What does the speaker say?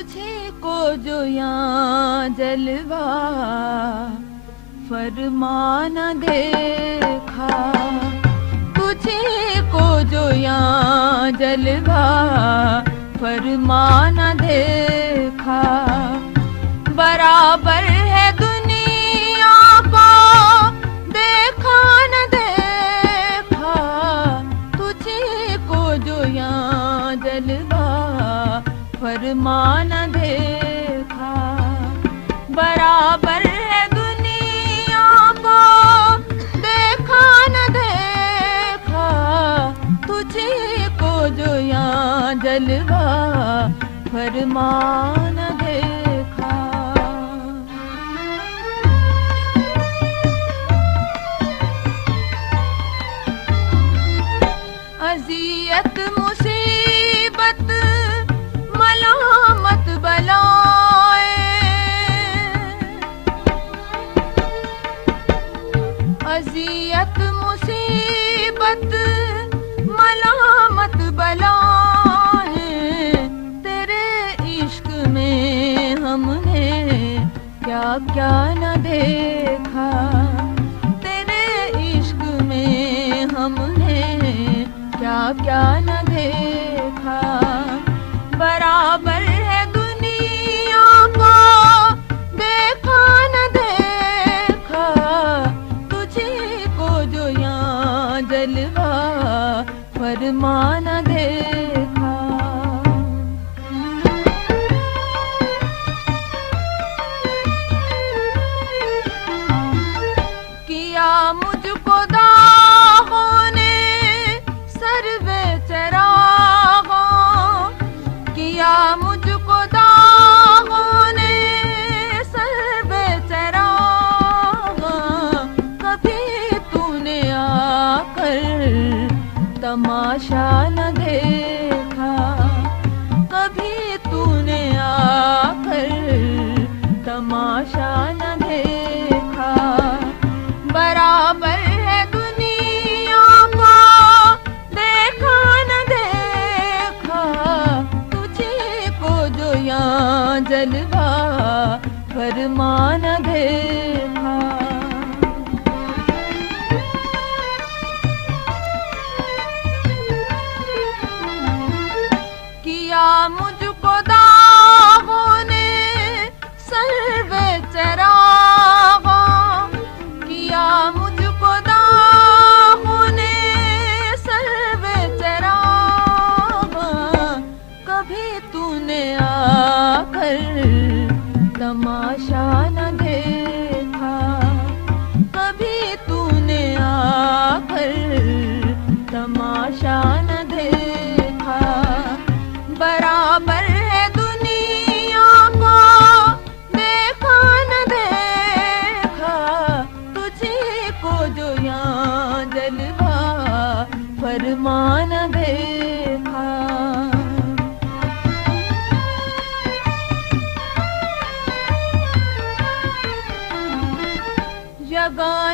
तुझे को जो यहाँ जलवा फरमान देखा, तुझे को जो यहाँ जलवा फरमान देखा। बराबर है दुनिया को देखा न देखा, तुझे को जो यहाँ जलवा फरमान देखा। बराबर है दुनिया को देखा न देखा, तुझे को जो यहाँ जलवा फरमान देखा। अज़ियत मुसीबत मलामत बलाए, अज़ियत मुसीबत मलामत बलाए, तेरे इश्क में हमने क्या क्या न देखा, तेरे इश्क में हमने क्या क्या न देखा। बराबर है दुनिया को देखा न देखा, तुझे को जो यहाँ जलवा फरमान देखा। किया मुझको दाहों ने सर्वे चरागों, किया मुझको दाहों ने सर्वे चरागों, कभी तूने आकर तमाशा न देखा, कभी तूने आकर तमाशा न देखा। बराबर है दुनिया को देखा न देखा, तुझे को जो यहाँ जलवा फरमान देखा। किया मुझको दाहों ने सर्वे चरागों, किया मुझको दाहों ने सर्वे चरागों, कभी तूने आकर तमाशा न देखा, कभी तूने आकर तमाशा न देखा। बराबर है दुनिया को देखा न देखा, तुझे को जो यहाँ जलवा फरमान देखा। यगान